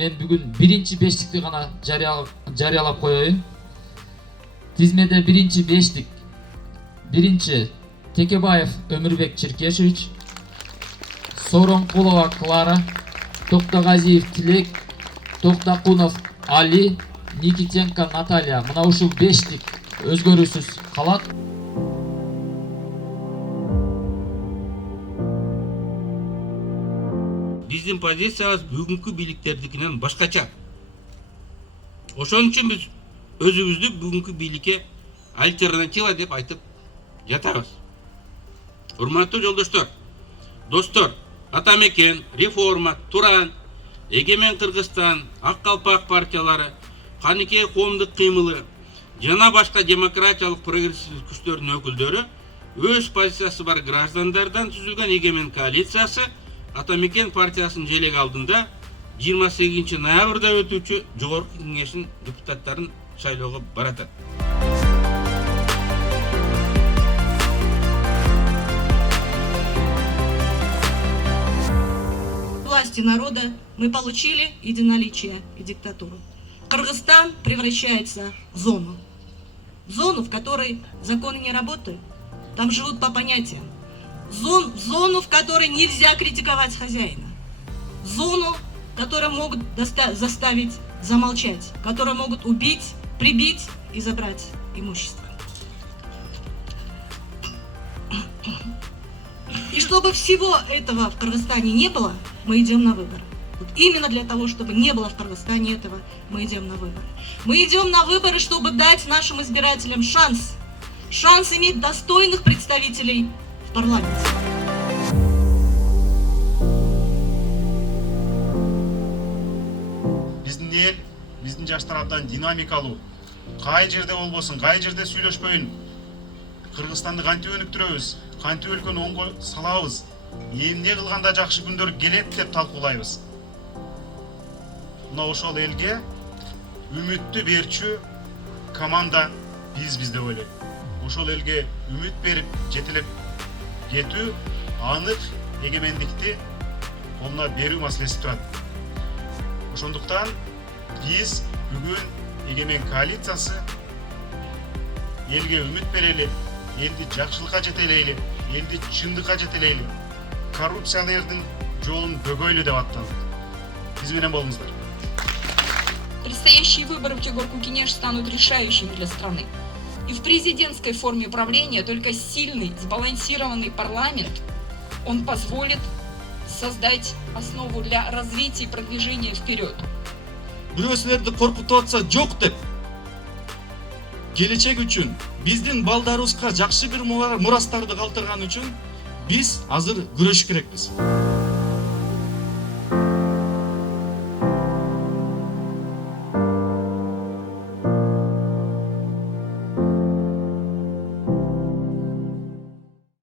мен бүгүн биринчи бештикти гана жарыялап коеюн. Тизмеде биринчи бештик. Биринчи Текебаев Өмүрбек Черкешевич, Сооронкулова Клара, Токтогазиев Тилек, Токтакунов Али, Никитенко Наталья. Мына ушул бештик өзгөрүүсүз калат. Биздин позициябыз бүгүнкү бийликтердикинен башкача. Ошон үчүн биз өзүбүздү бүгүнкү бийликке альтернатива деп айтып жатабыз. Урматтуу жолдоштор, достор, Атамекен, Реформа, Туран, Эгемен Кыргызстан, Ак Калпак партиялары, Каныкей коомдук кыймылы жана башка демократиялык прогрессивдик күчтөрдүн өкүлдөрү өз позициясы бар граждандардан түзүлгөн Эгемен коалициясы Атамекен партиясынын желеги алдында 28 ноябрда өтүүчү жогорку кеңештин депутаттарын шайлоого баратат. Власти народа мы получили единоличие и диктатуру. Кыргызстан превращается в зону, в которой законы не работают. Там живут по понятиям. Зону, в которой нельзя критиковать хозяина. Зону, которую могут заставить замолчать, которую могут убить, прибить и забрать имущество. И чтобы всего этого в Кыргызстане не было, мы идем на выборы. Вот именно для того, чтобы не было в Кыргызстане этого, мы идем на выборы. Мы идем на выборы, чтобы дать нашим избирателям шанс иметь достойных представителей в парламенте. Биздин эл, биздин жаштар абдан динамикалуу. Кай жерде болбосун, кай жерде сүйлөшпөйүн. Кыргызстанды кантип өнүктүрөбүз, кантип өлкөнү оңго салабыз, эмне кылганда жакшы күндөр келет деп талкуулайбыз. Мына ошол элге үмүттү берчү команда биз деп ойлойм. Ошол элге үмүт берип жетелеп кетүү, анык эгемендикти колуна берүү маселеси турат. Ошондуктан биз бүгүн Эгемен коалициясы элге үмүт берели, элди жакшылыкка жетелейли, элди чындыкка жетелейли, коррупционердин жолун бөгөйлү деп аттандык. Биз менен болуңуздар. Предстоящие выборы в Чугорку-Кенеш станут решающими для страны. И в президентской форме правления только сильный, сбалансированный парламент, он позволит создать основу для развития и продвижения вперед. Бирөөсүлөрдү коркутуп атса жок деп. Келечек үчүн, биздин балдарыбызга жакшы бир мурастарды калтырган үчүн биз азыр күрөшүш керекпиз.